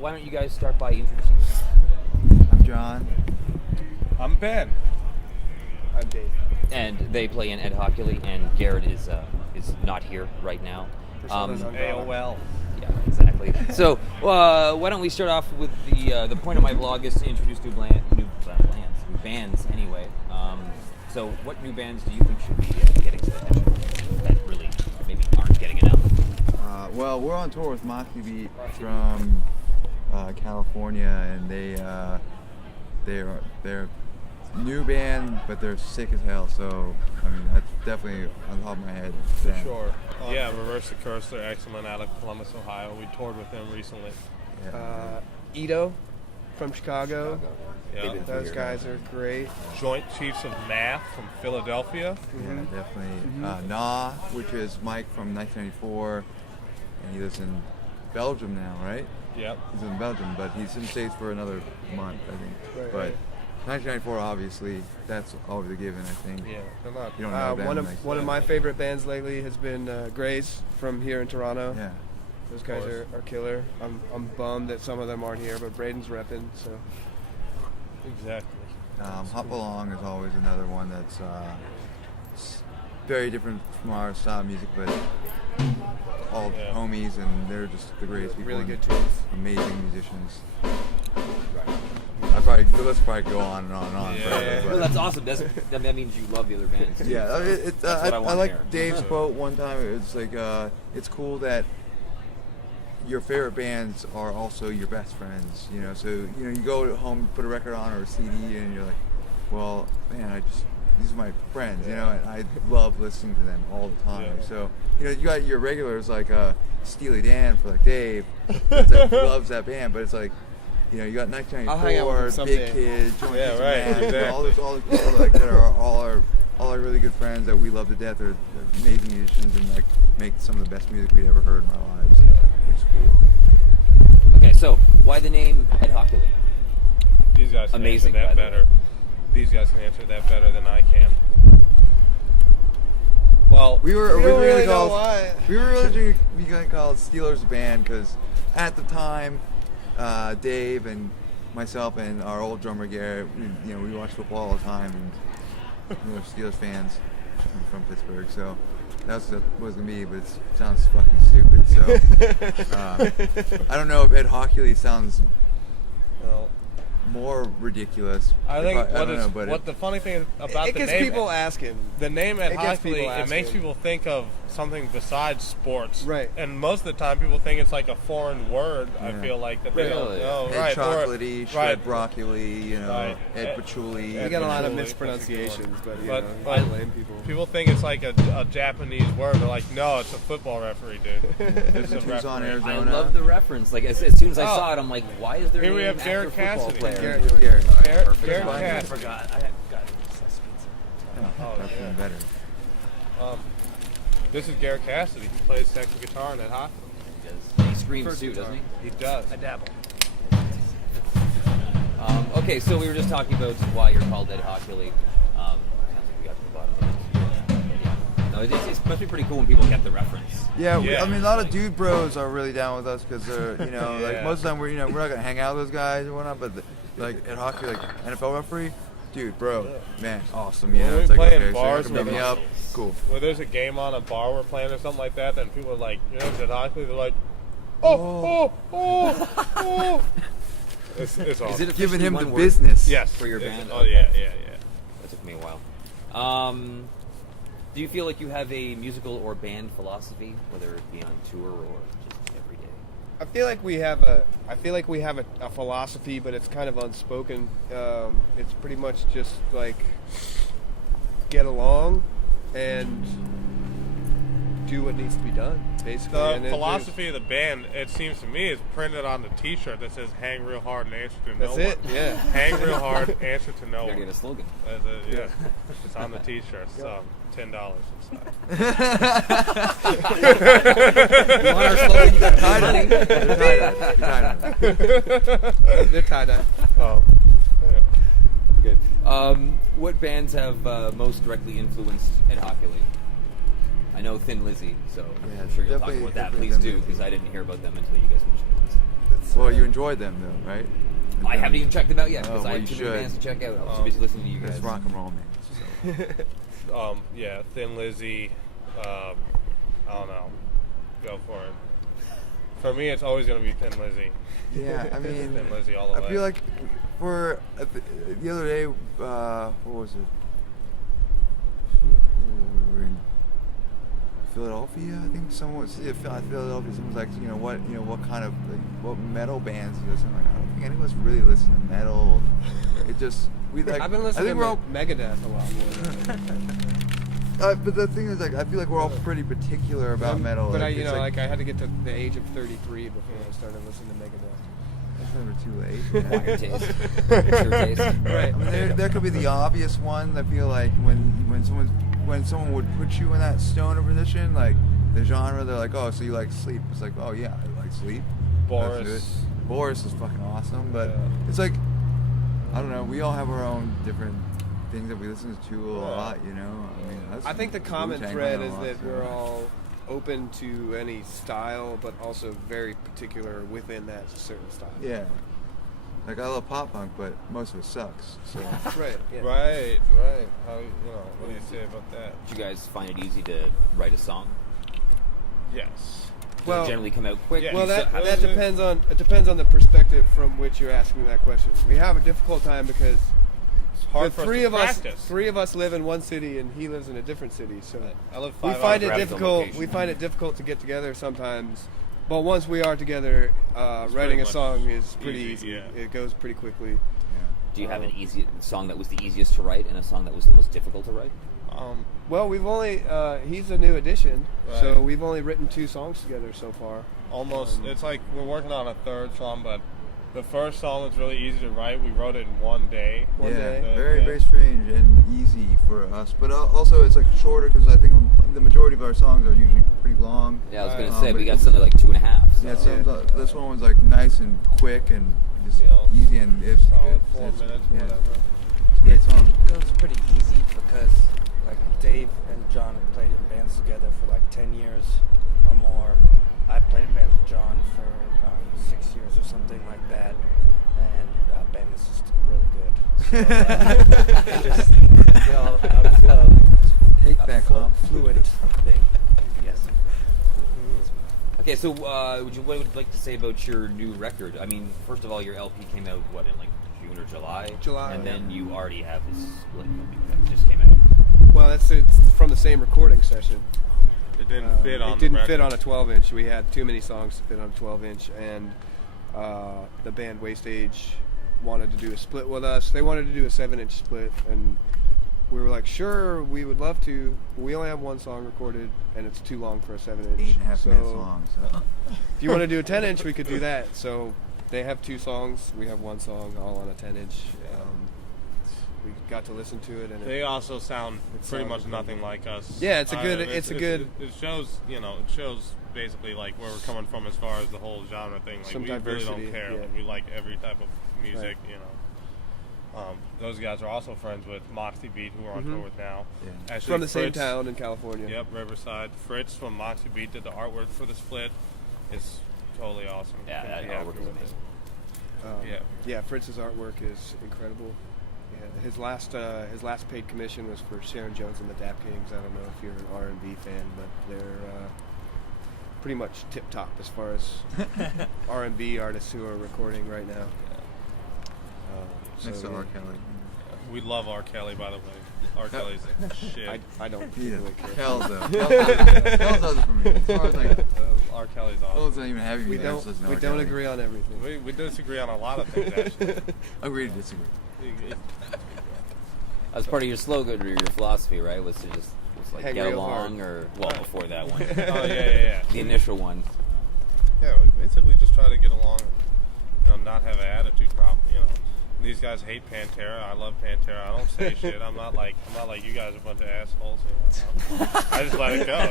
why don't you guys start by introducing yourself? I'm John. I'm Ben. I'm Dave. And they play in Ed Hockley, and Garrett is not here right now. AOL. Yeah, exactly. So why don't we start off with the point of my vlog is to introduce new bands anyway. So what new bands do you think should be getting some attention that really maybe aren't getting enough? Well, we're on tour with Moxie Beat from California, and they're a new band, but they're sick as hell. So I mean, that's definitely on top of my head. For sure. Yeah, Reverse the Curse, they're excellent out of Columbus, Ohio. We toured with them recently. Yeah. Ito from Chicago. Yeah. Those guys are great. Joint Chiefs of Math from Philadelphia. Yeah, definitely. Nah, which is Mike from 1994, and he lives in Belgium now, right? Yep. He's in Belgium, but he's in the States for another month, I think. Right, but right. 1994, obviously, that's always a given, I think. Yeah, they're not. You don't know them, One of my favorite bands lately has been Grays from here in Toronto. Yeah. Those guys are killer. I'm bummed that some of them aren't here, but Braden's repping. So Exactly. Hop Along is always another one that's very different from our style of music, but all homies, and they're just the greatest people. really and good tunes. Amazing musicians. The list probably go on and on and on. Yeah. forever, Well, that's awesome. That means you love the other bands. Too. Yeah, what I I want like here. Dave's quote one time. It's like, it's cool that your favorite bands are also your best friends. You know, so you go home, put a record on or a CD, and you're like, well, man, these are my friends. You know, and I love listening to them all the time. Yeah. So you got your regulars like Steely Dan for like Dave, it's like, loves that band, but it's like. You got I'll hang out with 1994, him Big someday. Kid, Joint Yeah, Chiefs of right, Math, exactly. all those people like that are all our really good friends that we love to death. They're amazing musicians and like make some of the best music we'd ever heard in our lives, which is cool. Okay, so why the name Ed Hockley? These guys can Amazing, answer by that the way. better. These guys can answer that better than I can. Well, We were We don't originally really know called why. going to call it Steelers Band because at the time, Dave and myself and our old drummer Garrett, we watched football all the time, and we were Steelers fans from Pittsburgh. So that's what it was gonna be, but it sounds fucking stupid. So I don't know if Ed Hockley sounds well, more ridiculous. I think But the funny thing about it the gets name, people asking. the name Ed it gets Hockley, people it makes asking. people think of something besides sports. Right. And most of the time, people think it's like a foreign word. I Yeah. feel like that they don't Really? know. Ed Right. Chocolatey, Shred right. Broccoli, Right. Ed Patchouli. We got a lot of Absolutely. mispronunciations, but But- I blame people. People think it's like a Japanese word. They're like, no, it's a football referee, dude. There's a a Tucson, referee. I Arizona. love the reference. Like as soon as I Oh. saw it, I'm like, why is there Here we name have after Garrett football Cassidy. player? Garrett. Garrett I Cassidy. forgot. I have got pizza. Oh, That's yeah. even better. This is Garrett Cassidy. He plays second guitar in Ed Hockley. He screams First too, guitar. doesn't he? He does. I dabble. Okay, so we were just talking about why you're called Ed Hockley. Sounds like we got to the bottom of it. Yeah. No, it must be pretty cool when people get the reference. Yeah, Yeah. I mean, a lot of dude bros are really down with us because they're, like Yeah. most of the time we're not gonna hang out with those guys and whatnot. But like at hockey, like NFL referee, dude, bro, man, awesome. When we It's like play in okay, bars so you're gonna with beat me up, cool. When there's a game on a bar we're playing or something like that, then people are like, it's Ed Hockley. They're like, oh. It's awesome. Is it officially Giving him the one word business. Yes. for your It's- band? Oh, yeah. That took me a while. Do you feel like you have a musical or band philosophy, whether it be on tour or just every day? I feel like we have a philosophy, but it's kind of unspoken. It's pretty much just like get along and do what needs to be done, basically. The And then philosophy of the band, it seems to me, is printed on the T-shirt that says "Hang real hard and answer to That's no it. one." Yeah. Hang real hard, answer to no You gotta get one. a slogan. Yeah, it's on the T-shirt. So $10 inside. You want our slogan? You got to pay money. They're tie dye. Oh, yeah. Okay. What bands have most directly influenced Ed Hockley? I know Thin Lizzy, so Yeah, I'm sure you'll talk definitely- about that. definitely Please Thin do, Lizzy. because I didn't hear about them until you guys mentioned it. Well, you enjoyed them though, right? I haven't even checked them out yet because Oh, I well, have you too many should. bands to check out. I was too busy listening to you guys. It's rock and roll, man. So. Yeah, Thin Lizzy. I don't know. Go for it. For me, it's always going to be Thin Lizzy. Yeah, I mean, Thin Lizzy all the way. I feel like for the other day, what was it? We were in Philadelphia, I think. Someone was Philadelphia. Someone was like, what kind of what metal bands do you listen to? Like, I don't think anyone's really listening to metal. It just I've been listening to Megadeth a lot more. But the thing is, like, I feel like we're all pretty particular about metal. But like, I it's I had to get to the age of 33 before I started listening to Megadeth. It's never too late. Acquired taste. Mature taste. Right. I mean, there could be the obvious one. I feel like when someone would put you in that stoner position, like the genre, they're like, oh, so you like Sleep? It's like, oh yeah, I like Sleep. Boris. That's it. Boris is fucking awesome, but Yeah. it's like, I don't know. We all have our own different things that we listen to a lot. I mean, I think the common Wu-Tang thread Clan is a lot, that so. we're all open to any style, but also very particular within that certain style. Yeah. Like, I love pop punk, but most of it sucks. So Right. Yeah. Right. How, what do you say about that? Did you guys find it easy to write a song? Yes. Does Well- it generally come out quick? Yeah. Well, You that still- depends on the perspective from which you're asking that question. We have a difficult time because It's hard the for three us of to us practice. live in one city and he lives in a different city. So I live we 5 find hours it out of the difficult. location. We find it difficult to get together sometimes. But once we are together, writing pretty a much song is pretty easy, easy. yeah. It goes pretty quickly. Do you have an easy song that was the easiest to write and a song that was the most difficult to write? Well, we've only he's a new addition, so Right. we've only written 2 songs together so far. Almost. It's like we're working on a third song, but the first song was really easy to write. We wrote it in one day. One day. very Yeah. very strange and easy for us. But also it's like shorter because I think the majority of our songs are usually pretty long. Yeah, I was going to Um, say, but we got something like 2.5. So. Yeah, so this one was like nice and quick and just easy and it's Solid it's- 4 it's- minutes, yeah. whatever. It's a great song. It goes pretty easy because like Dave and John have played in bands together for like 10 years or more. I played in bands with John for 6 years or something like that, and Ben is just really good. So, just, Take that, Colin. fluent thing. Yes. Okay, so what would you like to say about your new record? I mean, first of all, your LP came out, what, in like June or July? July, And yeah. then you already have this split movie that just came out. Well, it's from the same recording session. It didn't fit on It didn't the fit record. on a 12-inch. We had too many songs to fit on a 12-inch, and the band Waste Age wanted to do a split with us. They wanted to do a 7-inch split, and we were like, sure, we would love to. But we only have 1 song recorded, and it's too long for a 7-inch. 8.5 minutes long. So. If you want to do a 10-inch, we could do that. So they have 2 songs. We have 1 song, all on a 10-inch. We got to listen to it, and They also sound pretty sounded much good. nothing like us. Yeah, it's a good- it's a good- It shows, it shows basically like where we're coming from as far as the whole genre thing. Like Some we really diversity, don't care. yeah. Like, we like every type of music. Right. Those guys are also friends with Moxie Beat, who we're on tour with now. Yeah. Actually, from the same Fritz- town in California. Yep, Riverside. Fritz from Moxie Beat did the artwork for the split. It's totally awesome. Yeah, that Couldn't be artwork happier is with it. amazing. Yeah. Fritz's artwork is incredible. Yeah, his last paid commission was for Sharon Jones and the Dap Kings. I don't know if you're an R&B fan, but they're pretty much tip top as far as R&B artists who are recording right now. Next to R. Kelly. We love R. Kelly, by the way. R. Kelly's shit. I don't Yeah. really care. Hell though. Hell does it for me. As far as like, R. Kelly's Hell awesome. doesn't even have you. We don't agree on everything. We disagree on a lot of things, actually. Agree to disagree. That was part of your slogan or your philosophy, right? Was to just like Hang get real along, hard. or well, before that one, Oh, yeah. the initial one. Yeah, we basically just try to get along and, not have an attitude problem, These guys hate Pantera. I love Pantera. I don't say shit. I'm not like you guys are a bunch of assholes. I just let it go.